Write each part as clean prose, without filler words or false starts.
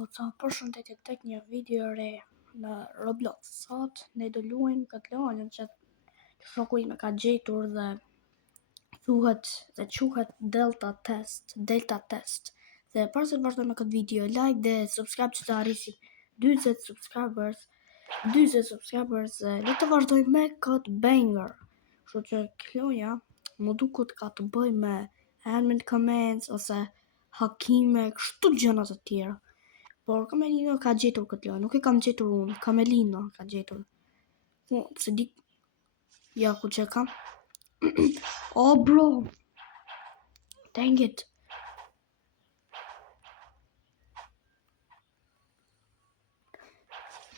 Goca, përshëndetje tek një video re në Roblox. Sot ne do luajmë këtë lojën që shoku im e ka gjetur dhe quhet Delta Test. Dhe para se të vazhdojmë me këtë video, like dhe subscribe që të arrisim 40 subscribers. Le të vazhdojmë me këtë banger. Kështu që kjo loja më duket ka të bëj me admin commands ose hakime, kështu gjëra të tjera. Por Kamelino ka gjetur këtë lojë, nuk e kam gjetur unë, Kamelino ka gjetur. Se di... Ja, ku që kam? Oh, bro! Dang it!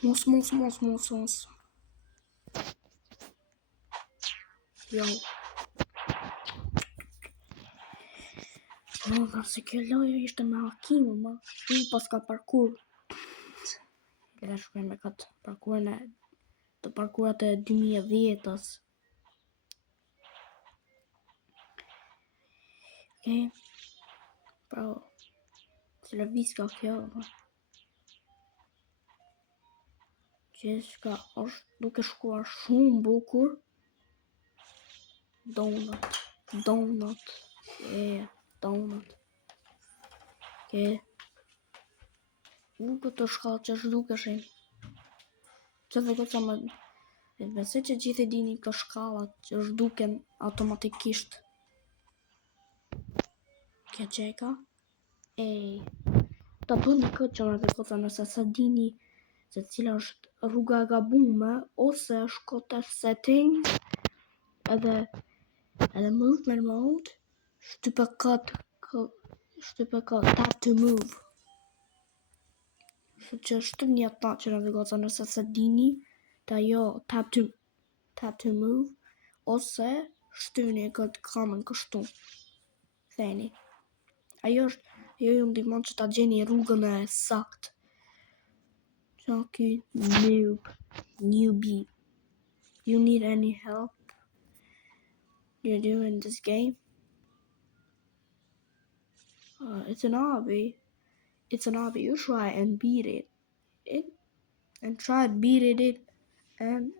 Mos. Jo. Se kjo lojë ishte me hakimë, ma. Unë pas ka parkur. Këra shkruaj me këtë parkurën e të parkurat e 2010-ës. Okej. Pra, se lëviz ka kjo. Qeshka është duke shkuar shumë bukur. Donut. Donut. Nuk të shkallë që shhdukeshin. Që dhe këtë sa më... Besoj që gjithë e dini këto shkallat që shduken automatikisht. Kja qeka? Ta bëni këtë që dhe këtë sa nëse sa dini se cila është rruga e gabume, ose shko te settings edhe movement mode, shtype këtë tap to move. Që shtyp një ata që në goca nëse se dini ta jo tap to move, ose shtyni këtë kamën kështu. Theni. Ajo ju ndihmon që ta gjeni rrugën e sakt. Ky newbie. You need any help you're doing this game? It's an hobby. You try and beat it. And try to beat it. And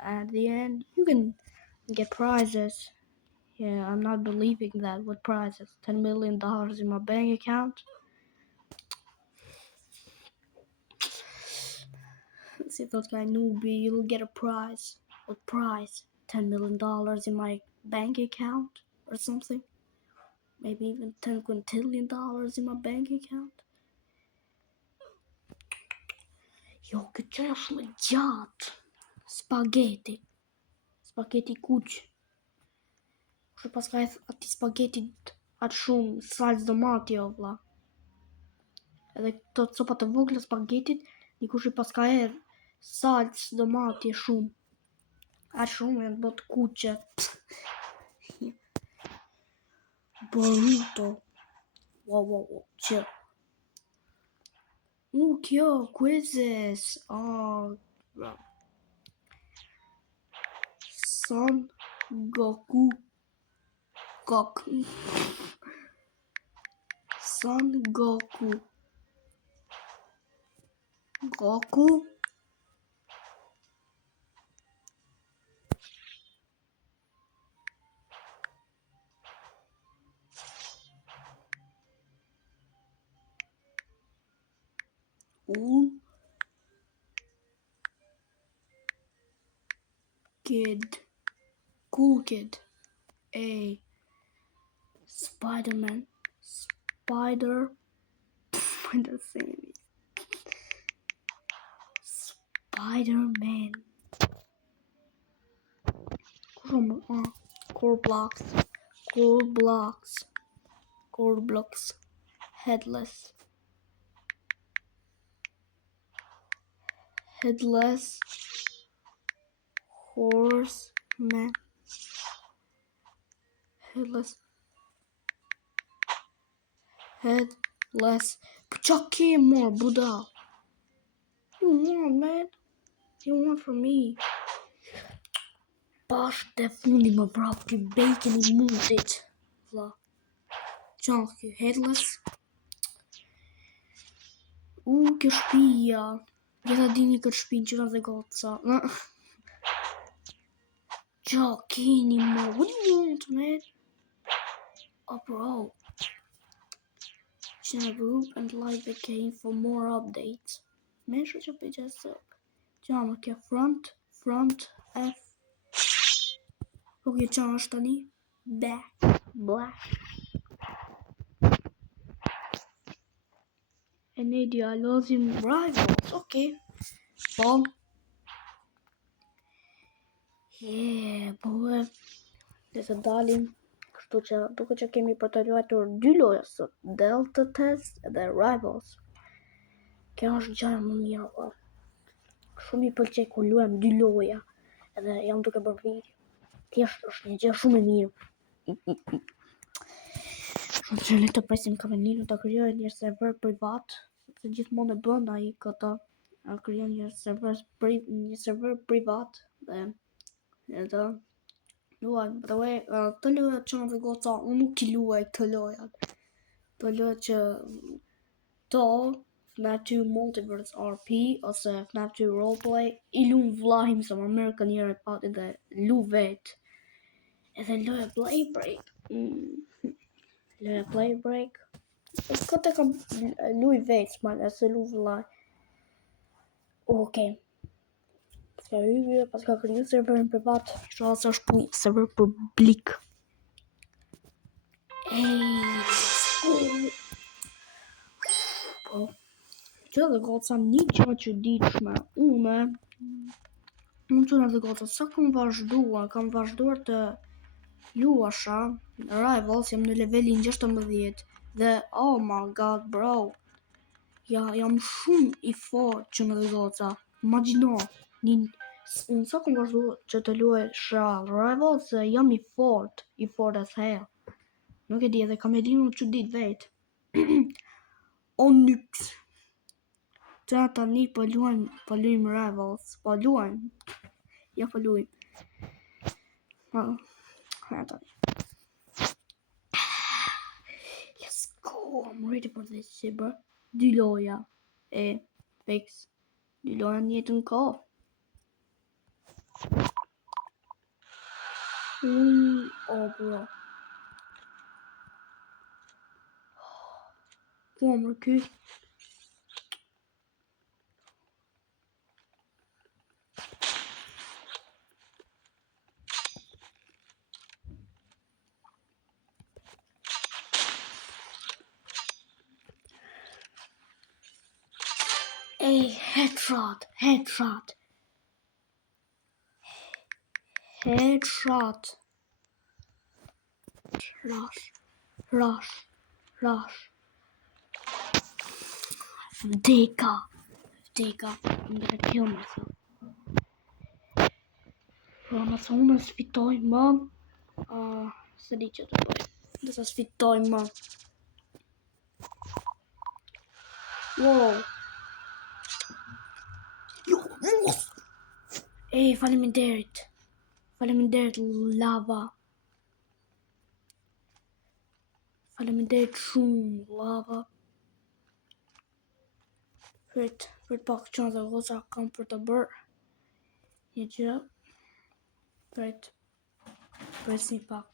at the end, you can get prizes. Yeah, I'm not believing that with prizes. $10 million in my bank account. See if those guy newbie, you'll get a prize. What prize? $10 million in my bank account or something. Maybe even $10 quintillion in my bank account. Jo, këtë që është më gjatë. Spaghetti kuq. Kështë pas ka ati spagetit atë shumë salc domati o vla. Edhe këto copat të vogla spagetit, dikush i pas ka salc domati shumë. Atë shumë e në botë kuqe. Burrito. Wow, chill. Kjo, quizzes. Bro. Son Goku. Cool kid. Spider-Man. Spider-Man. Core blocks. Headless horseman. Headless. Chuck him more, Buddha. You want, man? You want from me? Bash të fundi më prap, ky bacon I mundit. Vlla. Chuck, headless Kjo shtëpia. Gjitha dini këtë shtëpinë që kanë dhe goca. Giochini, mo. What do you want, man? Oh, bro. Channel group and like the game for more updates. Make sure to be just up. Jam kjo front F. Ok, çfarë është tani? Black. E ne dialozim rivals. Ok. Po. Yeah, boy. Dhe të dalim. Kështu që duke që kemi për të luajtur 2 loja sot, Delta Test dhe Rivals. Kjo është gjëja më mirë, po. Shumë i pëlqej kur luajmë 2 loja, edhe jam duke bërë video. Thjesht është një gjë shumë e mirë. Shumë që le të presim Kamelinu të krijojë një server privat, se gjithmonë e bën ai këtë. Krijon një server privat dhe edhe luajmë. By the way, të lojat që në dhe goca, unë nuk i luaj të lojat. Të lojat që FNAF 2 Multiverse RP ose FNAF 2 Roleplay i lu vllahim se më merr njëri pati dhe lu vet. Edhe loja Playbreak. Loja Playbreak. Këtë kam luj vet, man, se lu vllai. Okej. Ska hyrje, pas ka kriju serverin privat, shoha se është server publik. Po. Që dhe goca një që ditshme. Unë që dhe goca, sa kam vazhduar të luasha Rivals, jam në levelin 16 dhe oh my god bro, jam shumë i fort që në dhe goca. Imagjino, unë sa kam vazhduar që të luaj Rivals, jam i fort as hell. Nuk e di, edhe Kamelinu që dit vet. Onyx. Që tani po luajmë Rivals, po luajmë. Ja po luajmë. Let's go, I'm ready for this shit, bro. 2 loja fix. 2 loja në jetën kohë. Oh bro. Ku më ky? Headshot. Rush. Vdeka. I'm gonna kill myself. Ma sa unë sfitoj më. Se di që të bëj. Dhe sa sfitoj më. Wow. Faleminderit lava. Faleminderit shumë lava. Prit pak që në dhe goza kam për të bërë një gjë. Presni pak.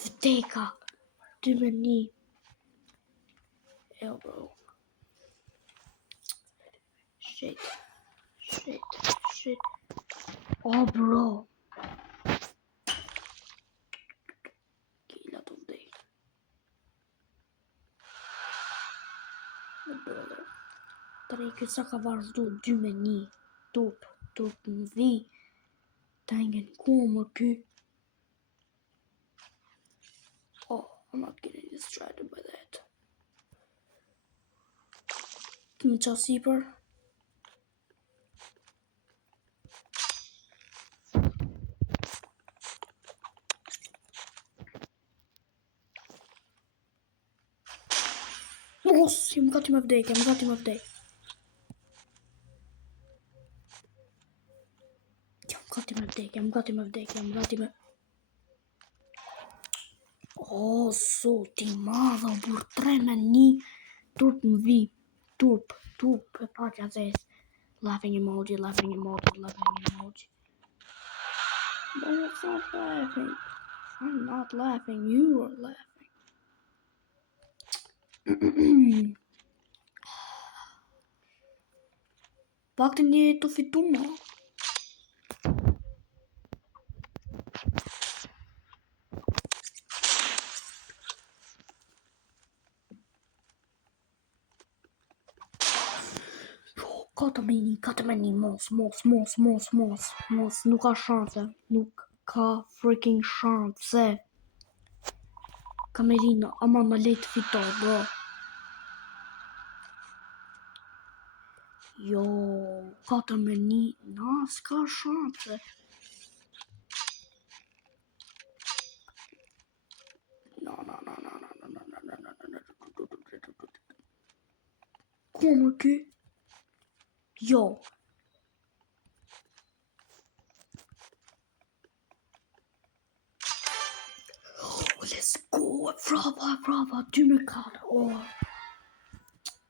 Vdeka 2-1. Bro. Shit. Oh bro. Kila të vdek. Tëri kësa ka vazhdu 2-1. Tup në dhi. Tangen ku më ky. Oh, I'm not getting distracted by that. Këmë qa sipër. Jam gati më vdek. Oh, soti madhe, burr 3-1, turp në vi, turp, e pakja zes. Laughing emoji. But it's not laughing. I'm not laughing, you are laughing. Pak të një të fitu ma. Ka të meni, mos, nuk ka shanse, nuk ka freaking shanse. Kamerina, ama më lejt të fitoj, bro. Jo, ka të meni, s'ka shanse. No. Come ky? Jo. Let's go, brava, 2-4. Oh.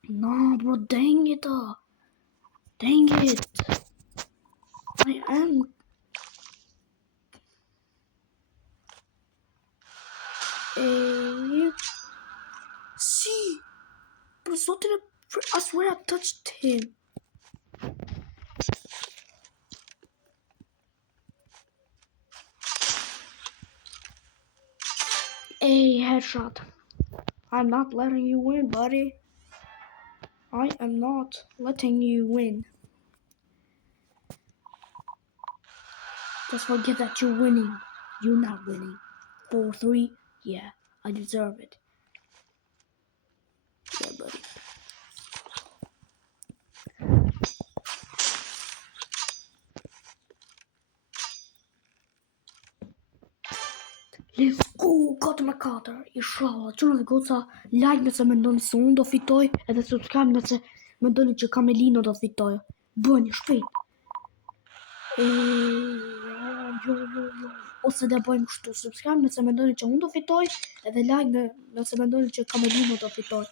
No, bro, dang it. I am. See, bro, I swear I touched him. Hey, headshot. I'm not letting you win, buddy. I am not letting you win. Just forget that you're winning. You're not winning. 4-3? Yeah, I deserve it. Yeah, buddy. Let's go, got my cutter. Inshallah, që në dhe goca, like nëse me ndoni se unë do fitoj, edhe subscribe nëse me ndoni që Kamelino do fitoj. Bëni, shpejt. Jo. Ose dhe bëjmë kështu, subscribe nëse me ndoni që unë do fitoj, edhe like nëse me ndoni që Kamelino do fitoj.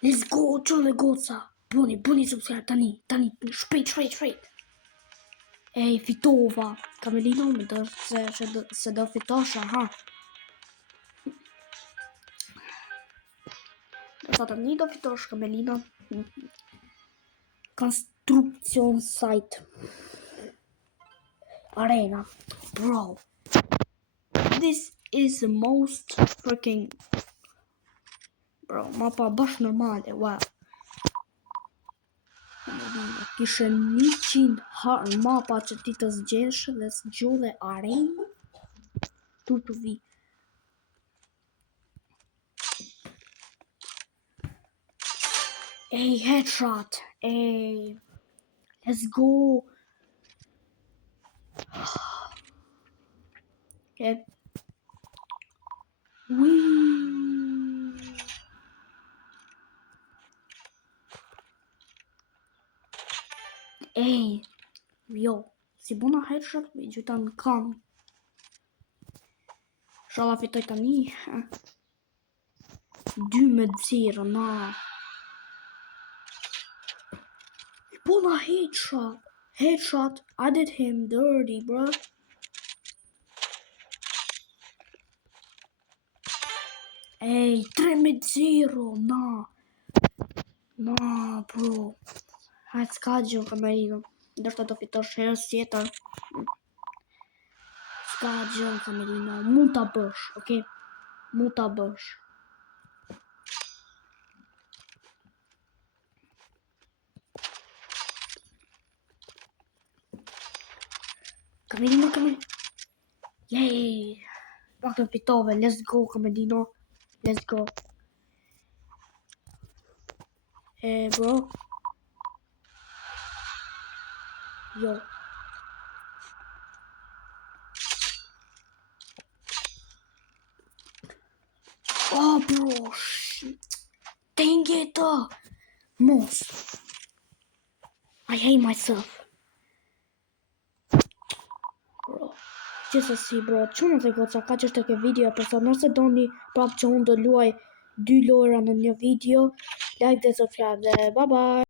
Let's go, që në dhe goca. Bëni subscribe tani, shpejt. Ej, fitova. Kamelino, me do se do fitosha, ha. Do tani do fitosh, Kamelino. Construction site. Arena. Bro. This is the most freaking... Bro, mapa bash normale, wow. Kishe 100 hard mapa që ti të zgjesh dhe zgjodhe arenë. Tu të vi. Ej, headshot. Ej. Let's go. Okay. Ej, jo, si bona headshot me gjitha në kam. Shala fitoj tani. 2-0, na. Bona headshot, I did him dirty, bro. Ej, 3-0, na. Na, bro. Hajtë s'ka gjë, Kamerino. Ndërta do fitosh herës tjetër. S'ka gjë, Kamerino. Mund ta bësh, okay? Mund ta bësh. Kamerino. Yay! Pak të fitove. Let's go, Kamerino. Let's go. Bro. Yo. Oh, bro. Dang it. Most. I hate myself. Gjithsesi bro, çuna të goca, kaq është tek video për sot. Nëse doni prapë që unë do luaj 2 lojra në një video, like dhe subscribe dhe bye bye.